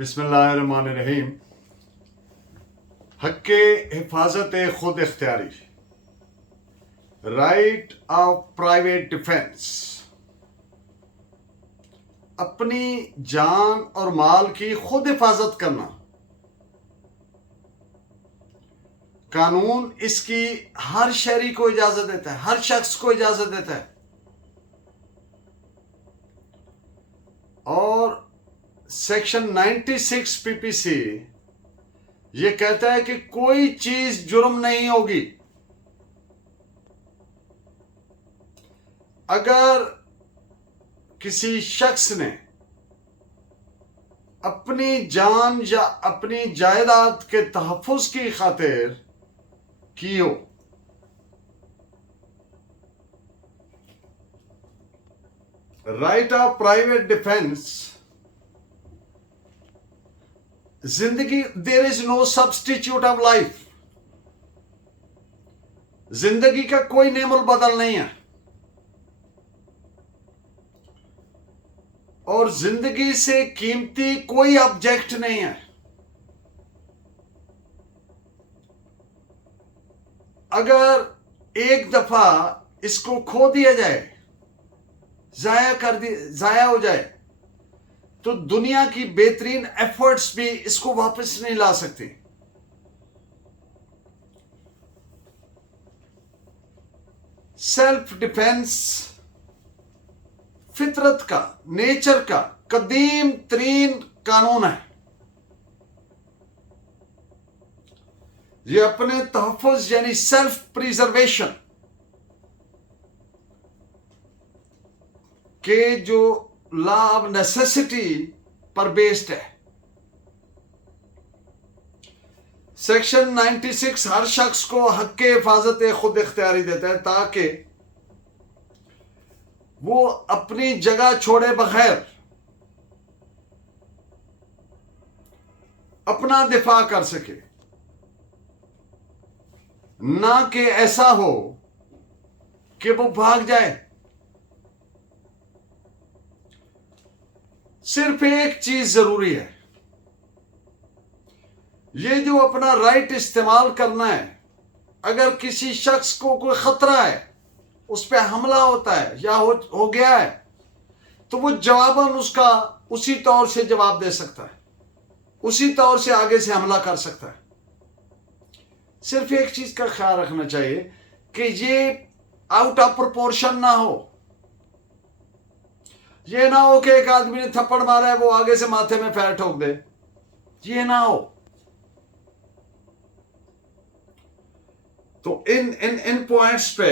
बिस्मिल्लाहिर्रहमानिर्रहीम। हक़ हिफाजत खुद इख्तियारी, राइट ऑफ प्राइवेट डिफेंस। अपनी जान और माल की खुद हिफाजत करना, कानून इसकी हर शहरी को इजाजत देता है, हर शख्स को इजाजत देता है। और सेक्शन 96 पीपीसी ये कहता है कि कोई चीज जुर्म नहीं होगी अगर किसी शख्स ने अपनी जान या अपनी जायदाद के तहफ़्फ़ुज़ की खातिर की हो। राइट ऑफ प्राइवेट डिफेंस, जिंदगी, there is no substitute of life. जिंदगी का कोई नेमुल बदल नहीं है और जिंदगी से कीमती कोई ऑब्जेक्ट नहीं है। अगर एक दफा इसको खो दिया जाए, जाया हो जाए, तो दुनिया की बेहतरीन एफर्ट्स भी इसको वापस नहीं ला सकती। सेल्फ डिफेंस फितरत का, नेचर का कदीम तरीन कानून है। ये अपने तहफ़्फ़ुज़ यानी सेल्फ प्रिजर्वेशन के जो लॉ ऑफ नेसेसिटी पर बेस्ड है। सेक्शन 96 हर शख्स को हक़ हिफाजत खुद इख्तियारी देता है ताकि वो अपनी जगह छोड़े बगैर अपना दिफा कर सके, ना कि ऐसा हो कि वो भाग जाए। सिर्फ एक चीज जरूरी है, ये जो अपना राइट इस्तेमाल करना है। अगर किसी शख्स को कोई खतरा है, उस पर हमला होता है या हो गया है, तो वो जवाबन उसका उसी तौर से जवाब दे सकता है, उसी तौर से आगे से हमला कर सकता है। सिर्फ एक चीज का ख्याल रखना चाहिए कि ये आउट ऑफ प्रोपोर्शन ना हो। ये ना हो कि एक आदमी ने थप्पड़ मारा है, वो आगे से माथे में पैर ठोक दे। ये ना हो। तो इन पॉइंट्स पे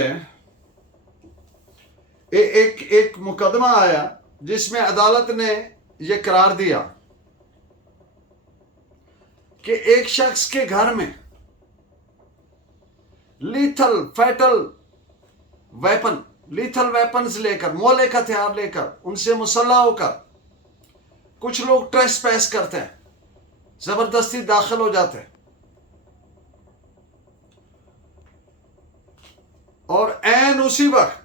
एक मुकदमा आया जिसमें अदालत ने यह करार दिया कि एक शख्स के घर में लीथल वेपन्स लेकर, मौलिक हथियार लेकर, उनसे मुसल्लह होकर कुछ लोग ट्रेसपैस करते हैं, जबरदस्ती दाखिल हो जाते हैं। और ऐन उसी वक्त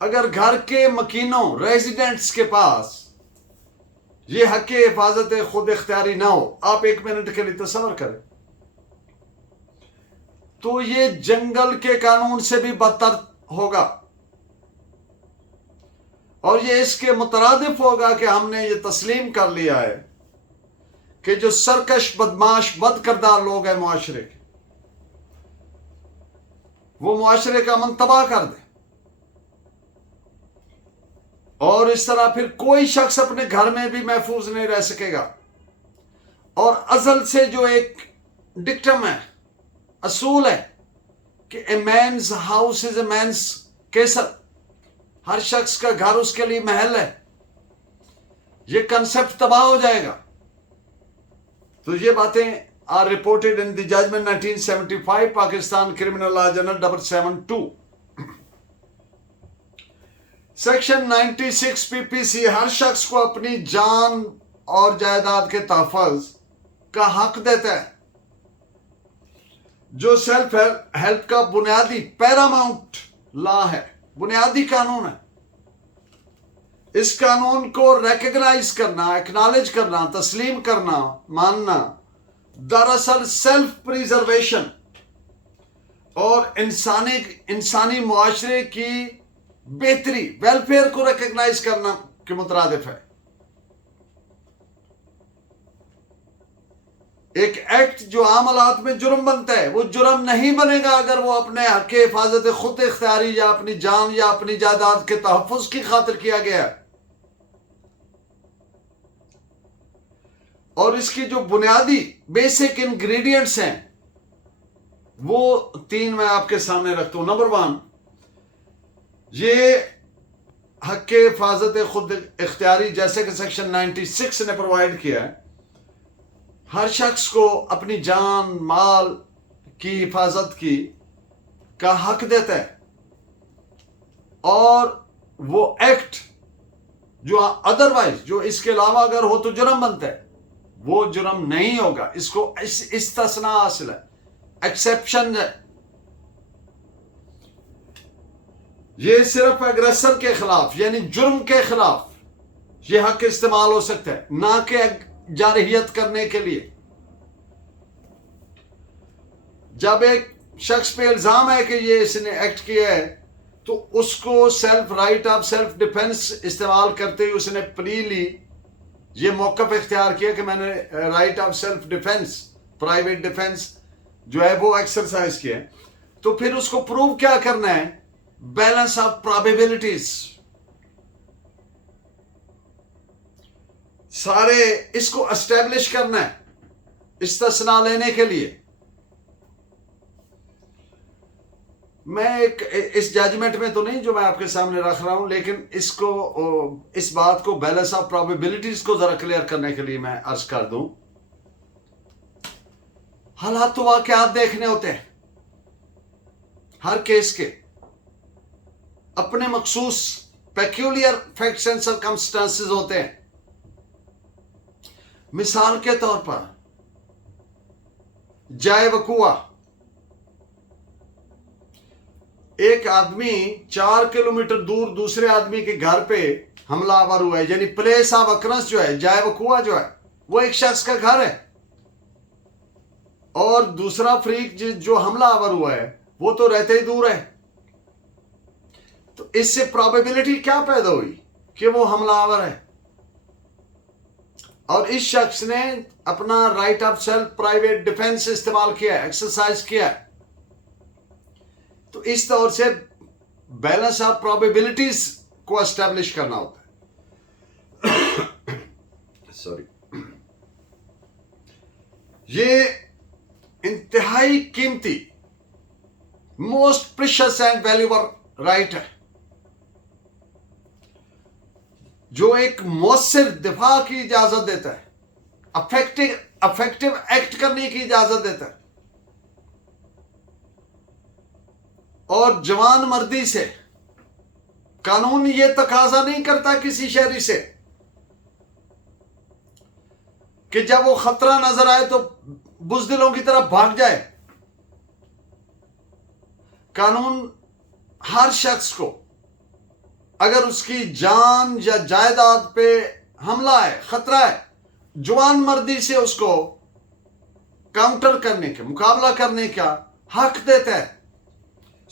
अगर घर के मकीनों, रेजिडेंट्स के पास ये हक़ हिफाजत खुद इख्तियारी ना हो, आप एक मिनट के लिए तसव्वुर करें, तो ये जंगल के कानून से भी बदतर होगा और ये इसके मुतरादिफ होगा कि हमने ये तस्लीम कर लिया है कि जो सरकश, बदमाश, बदकिरदार लोग हैं मुआशरे के, वो मुआशरे का अमन तबाह कर दे। और इस तरह फिर कोई शख्स अपने घर में भी महफूज नहीं रह सकेगा। और अजल से जो एक डिक्टम है, असूल है कि a man's house is a man's castle, हर शख्स का घर उसके लिए महल है। ये कंसेप्ट तबाह हो जाएगा। तो ये बातें are reported in the judgment 1975 Pakistan criminal law general 772। Section 96 PPC हर शख्स को अपनी जान और जायदाद के तहफ़्फ़ुज़ का हक देता है, जो सेल्फ हेल्प का बुनियादी पैरामाउंट लॉ है, बुनियादी कानून है। इस कानून को रिकॉग्नाइज करना, एक्नॉलेज करना, तस्लीम करना, मानना दरअसल सेल्फ प्रिजर्वेशन और इंसानी मुआशरे की बेहतरी, वेलफेयर को रिकॉग्नाइज करना के मुतरादिफ है। एक एक्ट जो आम हालात में जुर्म बनता है, वो जुर्म नहीं बनेगा अगर वो अपने हक हिफाजत खुद इख्तियारी या अपनी जान या अपनी जायदाद के तहफ़्फ़ुज़ की खातिर किया गया है। और इसकी जो बुनियादी बेसिक इंग्रेडिएंट्स हैं वो 3 मैं आपके सामने रखता हूं। नंबर 1, ये हक हिफाजत खुद इख्तियारी जैसे कि सेक्शन 96 ने प्रोवाइड किया है, हर शख्स को अपनी जान माल की हिफाजत की का हक देता है। और वो एक्ट जो अदरवाइज जो इसके अलावा अगर हो तो जुर्म बनता है, वो जुर्म नहीं होगा। इसको इस्तिस्ना हासिल है, एक्सेप्शन है। ये सिर्फ अग्रेसर के खिलाफ यानी जुर्म के खिलाफ ये हक इस्तेमाल हो सकता है, ना कि जारहियत करने के लिए। जब एक शख्स पे इल्जाम है कि ये इसने एक्ट किया है, तो उसको self right of self defence इस्तेमाल करते हुए उसने प्ली ली, ये मौक़िफ़ इख्तियार किया कि मैंने right of self defence, private defence जो है वो एक्सरसाइज किया, तो फिर उसको प्रूव क्या करना है? Balance of probabilities. सारे इसको एस्टेब्लिश करना है इस्तिस्ना लेने के लिए। मैं एक इस जजमेंट में तो नहीं जो मैं आपके सामने रख रहा हूं, लेकिन इसको इस बात को बैलेंस ऑफ प्रोबेबिलिटीज को जरा क्लियर करने के लिए मैं अर्ज कर दूं। हालात तो वाकयात देखने होते हैं, हर केस के अपने मखसूस पेक्यूलियर फैक्ट्स एंड सर्कमस्टेंसेस होते हैं। मिसाल के तौर पर जाए वकुआ, एक आदमी 4 किलोमीटर दूर दूसरे आदमी के घर पे हमलावर हुआ है, यानी प्लेस ऑफ अक्रंस जो है, जाए वकुआ जो है, वो एक शख्स का घर है। और दूसरा फरीक जो हमलावर हुआ है वो तो रहते ही दूर है। तो इससे प्रोबेबिलिटी क्या पैदा हुई कि वो हमलावर है, और इस शख्स ने अपना right of self private defence इस्तेमाल किया, एक्सरसाइज किया। तो इस तौर से बैलेंस ऑफ प्रोबेबिलिटीज को एस्टेब्लिश करना होता है। सॉरी, ये इंतहाई कीमती, most precious and valuable right है, जो एक मौसर दिफा की इजाजत देता है, अफेक्टिव एक्ट करने की इजाजत देता है, और जवान मर्दी से कानून ये तकाजा नहीं करता किसी शहरी से कि जब वो खतरा नजर आए तो बुज़दिलों की तरफ भाग जाए। कानून हर शख्स को अगर उसकी जान या जायदाद पे हमला है, खतरा है, जवान मर्दी से उसको काउंटर करने के, मुकाबला करने का हक देता है।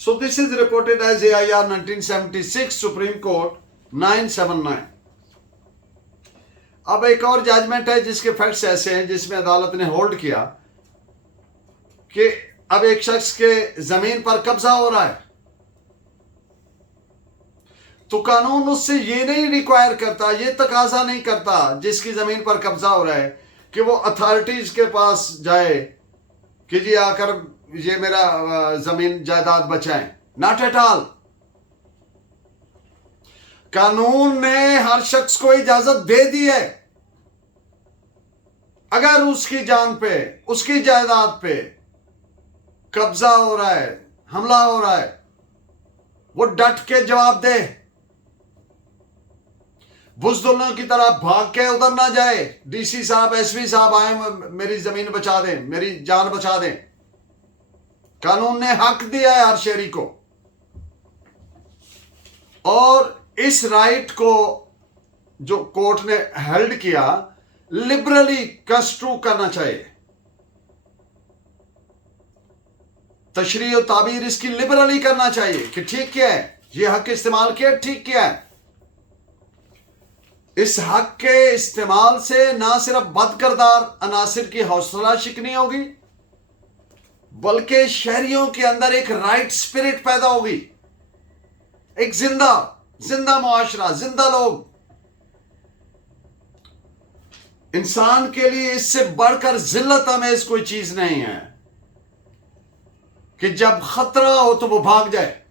So this is reported as AIR 1976 Supreme Court 979। अब एक और जजमेंट है जिसके फैक्ट्स ऐसे हैं, जिसमें अदालत ने होल्ड किया कि अब एक शख्स के जमीन पर कब्जा हो रहा है, तो कानून उससे ये नहीं रिक्वायर करता, ये तकाजा नहीं करता जिसकी जमीन पर कब्जा हो रहा है कि वो अथॉरिटीज के पास जाए कि जी आकर ये मेरा जमीन जायदाद बचाएं। Not at all. कानून ने हर शख्स को इजाजत दे दी है, अगर उसकी जान पे, उसकी जायदाद पे कब्जा हो रहा है, हमला हो रहा है, वो डट के जवाब दे, बुज़दिलों की तरह भाग के उधर ना जाए, डीसी साहब, एसपी साहब आए मेरी जमीन बचा दें, मेरी जान बचा दें। कानून ने हक दिया है हर शहरी को, और इस राइट को जो कोर्ट ने हेल्ड किया, लिबरली कंस्ट्रू करना चाहिए। तशरीह और ताबीर इसकी लिबरली करना चाहिए कि ठीक किया है, ये हक इस्तेमाल किया, ठीक किया है। इस हक के इस्तेमाल से ना सिर्फ बदकिरदार अनासिर की हौसला शिकनी होगी, बल्कि शहरियों के अंदर एक राइट स्पिरिट पैदा होगी, एक जिंदा मुआशरा, जिंदा लोग। इंसान के लिए इससे बढ़कर जिल्लत अमेज कोई चीज नहीं है कि जब खतरा हो तो वो भाग जाए।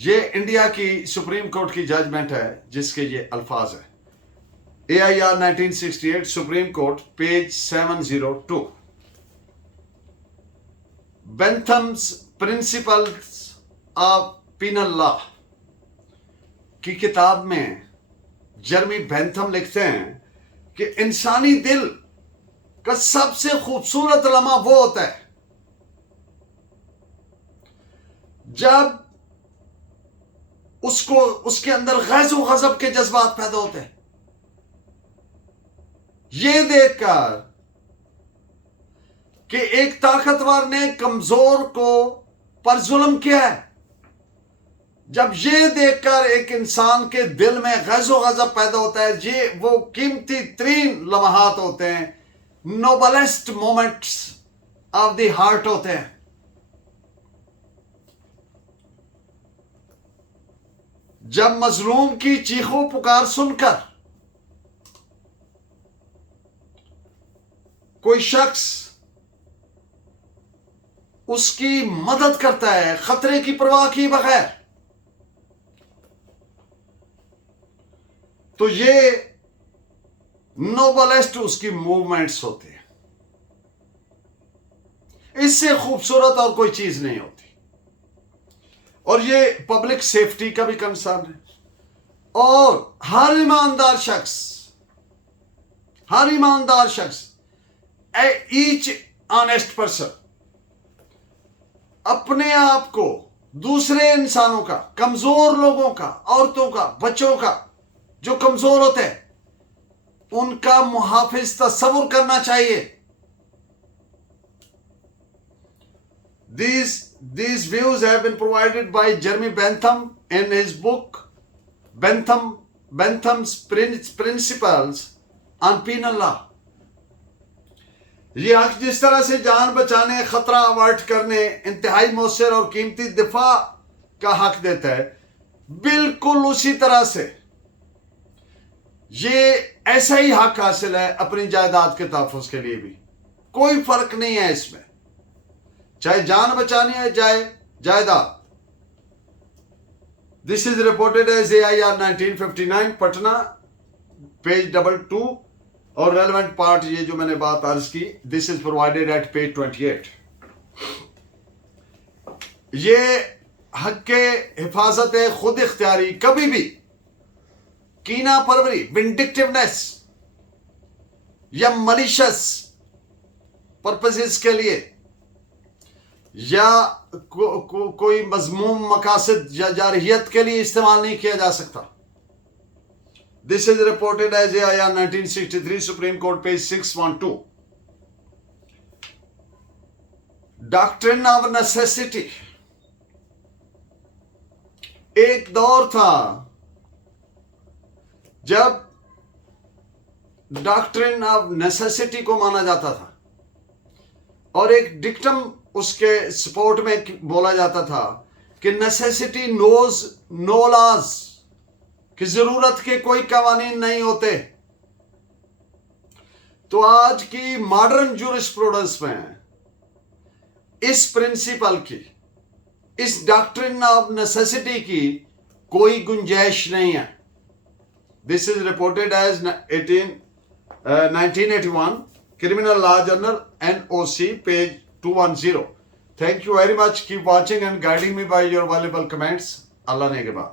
ये इंडिया की सुप्रीम कोर्ट की जजमेंट है जिसके ये अल्फाज है। AIR 1968 supreme court page 702। Bentham's principles of penal law की किताब में जर्मी बेंथम लिखते हैं कि इंसानी दिल का सबसे खूबसूरत लम्हा वो होता है जब उसके अंदर गैज़ो गज़ब के जज्बात पैदा होते हैं। ये देखकर कि एक ताकतवर ने कमजोर को पर जुल्म किया है, जब ये देखकर एक इंसान के दिल में गैज़ो गज़ब पैदा होता है, ये वो कीमती तरीन लम्हात होते हैं, noblest moments of the heart होते हैं। जब मजलूम की चीखों पुकार सुनकर कोई शख्स उसकी मदद करता है खतरे की परवाह किए बगैर, तो ये नोबलेस्ट उसकी मूवमेंट्स होते हैं। इससे खूबसूरत और कोई चीज नहीं होती। और ये पब्लिक सेफ्टी का भी कंसर्न है। और हर ईमानदार शख्स ईच ऑनेस्ट पर्सन अपने आप को दूसरे इंसानों का, कमजोर लोगों का, औरतों का, बच्चों का, जो कमजोर होते हैं उनका मुहाफिज तस्वुर करना चाहिए। These views have been provided by Jeremy Bentham in his book Bentham's Principles on Penal Law। ये हक जिस तरह से जान बचाने, खतरा अवॉइड करने, इंतहाई मौसर और कीमती दिफा का हक देता है, बिल्कुल उसी तरह से ये ऐसा ही हक हासिल है अपनी जायदाद के तहफ़्फ़ुज़ के लिए भी। कोई फर्क नहीं है इसमें, चाहे जान बचानी है चाहे जायदाद। This is reported as AIR 1959 Patna page 22 और रेलेवेंट पार्ट ये जो मैंने बात अर्ज की, this is provided eight page 28। ये हक के हिफाजत खुद इख्तियारी कभी भी कीना परवरी, विंडिक्टिवनेस या मलिशियस पर्पसेस के लिए या कोई मजमूम मकासद या जारहियत के लिए इस्तेमाल नहीं किया जा सकता। This is reported as AIR 1963 Supreme court page 612। Doctrine of necessity. एक दौर था जब डॉक्ट्रिन ऑफ नेसेसिटी को माना जाता था और एक डिक्टम उसके सपोर्ट में बोला जाता था कि नेसेसिटी नोज नो लॉज, कि जरूरत के कोई कवानीन नहीं होते। तो आज की मॉडर्न जूरिस्प्रूडेंस में इस प्रिंसिपल की, इस डॉक्ट्रिन ऑफ नेसेसिटी की कोई गुंजाइश नहीं है। This is reported as 1981 criminal law journal NOC page 210। Thank you very much. Keep watching and guiding me by your valuable comments. Allah Negeba.